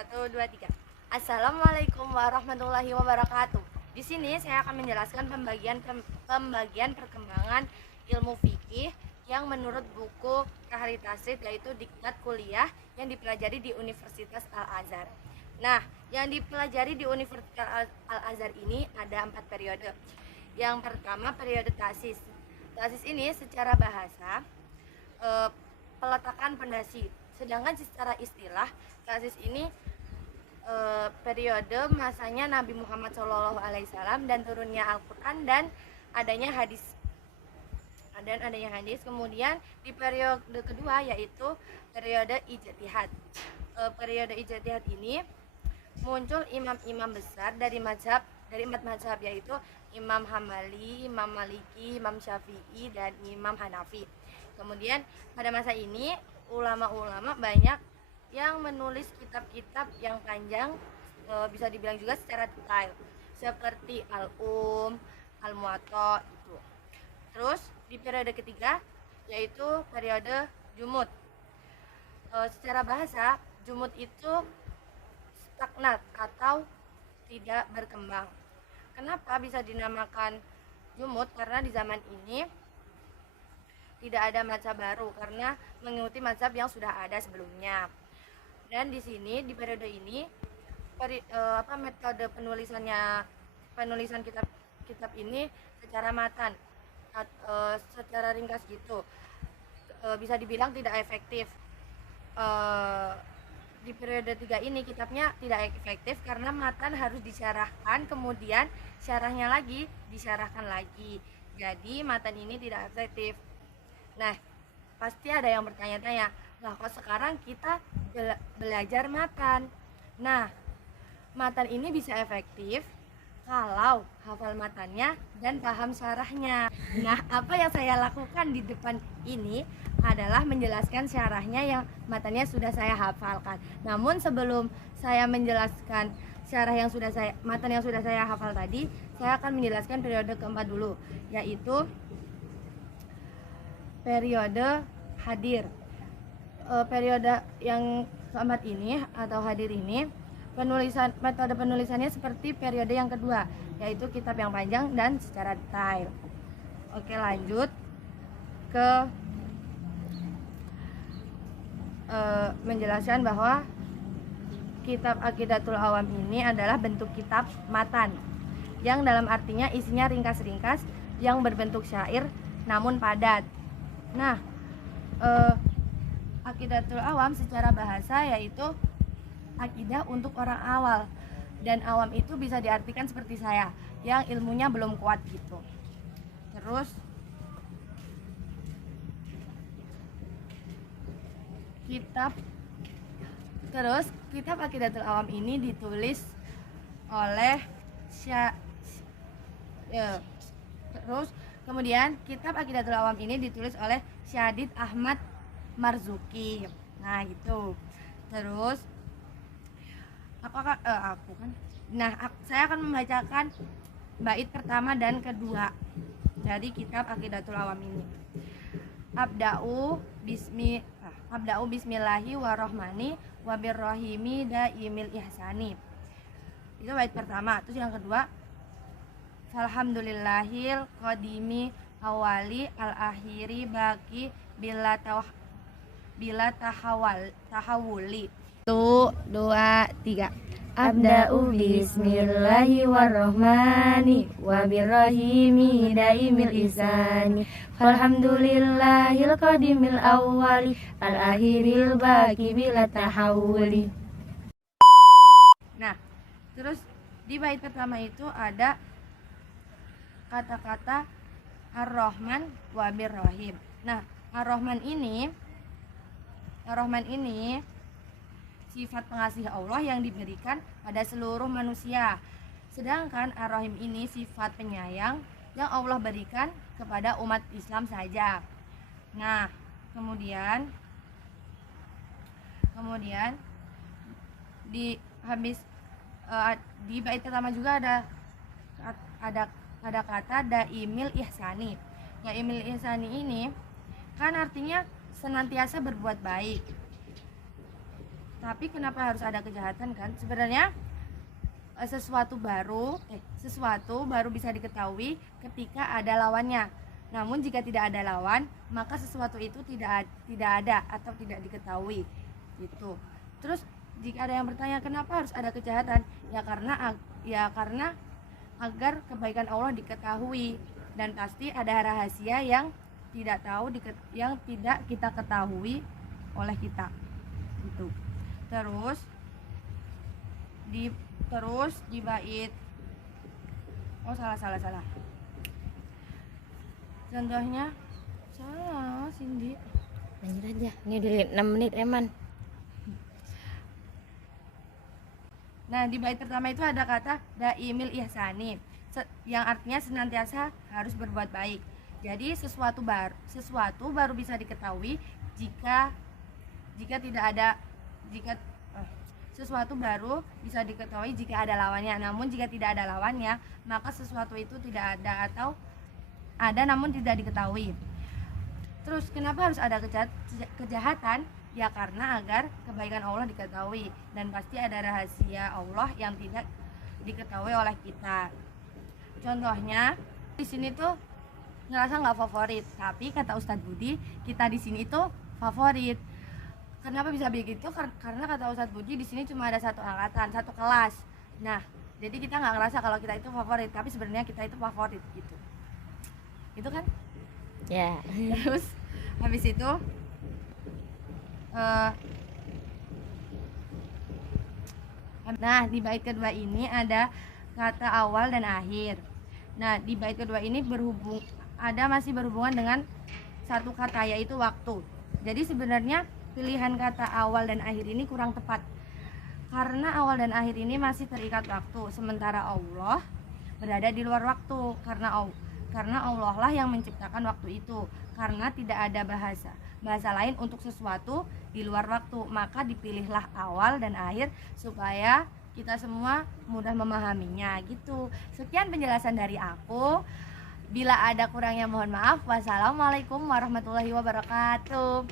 Satu, dua, tiga. Assalamualaikum warahmatullahi wabarakatuh. Di sini saya akan menjelaskan pembagian perkembangan ilmu fikih yang menurut buku Kahari Tasrid, yaitu diktat kuliah yang dipelajari di Universitas Al-Azhar. Nah, yang dipelajari di Universitas Al-Azhar ini ada 4 periode. Yang pertama periode tasis. Tasis ini secara bahasa peletakan pondasi. Sedangkan secara istilah tasis ini periode masanya Nabi Muhammad SAW dan turunnya Al-Quran dan adanya hadis. Kemudian di periode kedua yaitu periode ijtihad. Periode ijtihad ini muncul imam-imam besar dari empat mazhab, yaitu Imam Hambali, Imam Maliki, Imam Syafi'i, dan Imam Hanafi. Kemudian pada masa ini ulama-ulama banyak yang menulis kitab-kitab yang panjang, bisa dibilang juga secara detail, seperti Al-Um, Al-Muwatta itu. Terus di periode ketiga yaitu periode jumud. Secara bahasa jumud itu stagnat atau tidak berkembang. Kenapa bisa dinamakan jumud? Karena di zaman ini tidak ada mazhab baru karena mengikuti mazhab yang sudah ada sebelumnya. Dan di sini di periode ini metode penulisan kitab ini secara matan, secara ringkas gitu, bisa dibilang tidak efektif. Di periode 3 ini kitabnya tidak efektif karena matan harus disyarahkan, kemudian syarahnya lagi disyarahkan lagi, jadi matan ini tidak efektif. Nah, pasti ada yang bertanya-tanya, lah kok sekarang kita belajar matan? Nah, matan ini bisa efektif kalau hafal matannya dan paham syarahnya. Nah, apa yang saya lakukan di depan ini adalah menjelaskan syarahnya yang matannya sudah saya hafalkan. Namun sebelum saya menjelaskan syarah matan yang sudah saya hafal tadi, saya akan menjelaskan periode keempat dulu, yaitu periode hadir. Periode yang keempat ini atau hadir ini, metode penulisannya seperti periode yang kedua, yaitu kitab yang panjang dan secara detail. Oke, lanjut ke menjelaskan bahwa kitab Aqidatul Awam ini adalah bentuk kitab matan, yang dalam artinya isinya ringkas-ringkas yang berbentuk syair namun padat. Nah, Aqidatul Awam secara bahasa yaitu akidah untuk orang awal, dan awam itu bisa diartikan seperti saya yang ilmunya belum kuat gitu. Terus kitab Aqidatul Awam ini ditulis oleh kemudian kitab Aqidatul Awam ini ditulis oleh Syadid Ahmad Marzuki. Nah, gitu. Terus saya akan membacakan bait pertama dan kedua dari kitab Aqidatul Awam ini. Abda'u bismillahi warahmani wabirrahimi daimil ihsani. Itu bait pertama. Terus yang kedua, alhamdulillahil qadimi awali al akhiri baki bila tahawuli. 1, 2, 3. Abda'u bismillahirrahmani wabirrahimi daimil ihsani alhamdulillahil qadimil awwali al akhiril baki bila tahawuli. Nah, terus di bait pertama itu ada kata-kata Ar-Rahman wabirrahim. Nah, Ar-Rahman ini sifat pengasih Allah yang diberikan pada seluruh manusia. Sedangkan Ar-Rahim ini sifat penyayang yang Allah berikan kepada umat Islam saja. Nah, kemudian di bait pertama juga ada kata daimil ihsani. Daimil ihsani ini kan artinya senantiasa berbuat baik. Tapi kenapa harus ada kejahatan kan? Sebenarnya sesuatu baru bisa diketahui ketika ada lawannya. Namun jika tidak ada lawan, maka sesuatu itu tidak ada atau tidak diketahui. Gitu. Terus jika ada yang bertanya kenapa harus ada kejahatan? Ya karena agar kebaikan Allah diketahui, dan pasti ada rahasia yang tidak kita ketahui oleh kita. Gitu. Terus di bait salah. Contohnya salah, Cindy. Lanjut aja. Ini udah 6 menit, Eman. Nah, di bait pertama itu ada kata daimil ihsani, yang artinya senantiasa harus berbuat baik. Jadi sesuatu baru bisa diketahui jika sesuatu baru bisa diketahui jika ada lawannya. Namun jika tidak ada lawannya, maka sesuatu itu tidak ada atau ada namun tidak diketahui. Terus kenapa harus ada kejahatan? Ya karena agar kebaikan Allah diketahui, dan pasti ada rahasia Allah yang tidak diketahui oleh kita. Contohnya di sini tuh ngerasa nggak favorit, tapi kata Ustadz Budi kita di sini tuh favorit. Kenapa bisa begitu? Karena kata Ustadz Budi di sini cuma ada satu angkatan, satu kelas. Nah, jadi kita nggak ngerasa kalau kita itu favorit, tapi sebenarnya kita itu favorit gitu. Itu kan? Ya. Terus habis itu nah, di bait kedua ini ada kata awal dan akhir. Nah, di bait kedua ini masih berhubungan dengan satu kata, yaitu waktu. Jadi sebenarnya pilihan kata awal dan akhir ini kurang tepat, karena awal dan akhir ini masih terikat waktu, sementara Allah berada di luar waktu, karena Allah lah yang menciptakan waktu itu. Karena tidak ada bahasa lain untuk sesuatu di luar waktu, maka dipilihlah awal dan akhir supaya kita semua mudah memahaminya gitu. Sekian penjelasan dari aku. Bila ada kurangnya mohon maaf. Wassalamualaikum warahmatullahi wabarakatuh.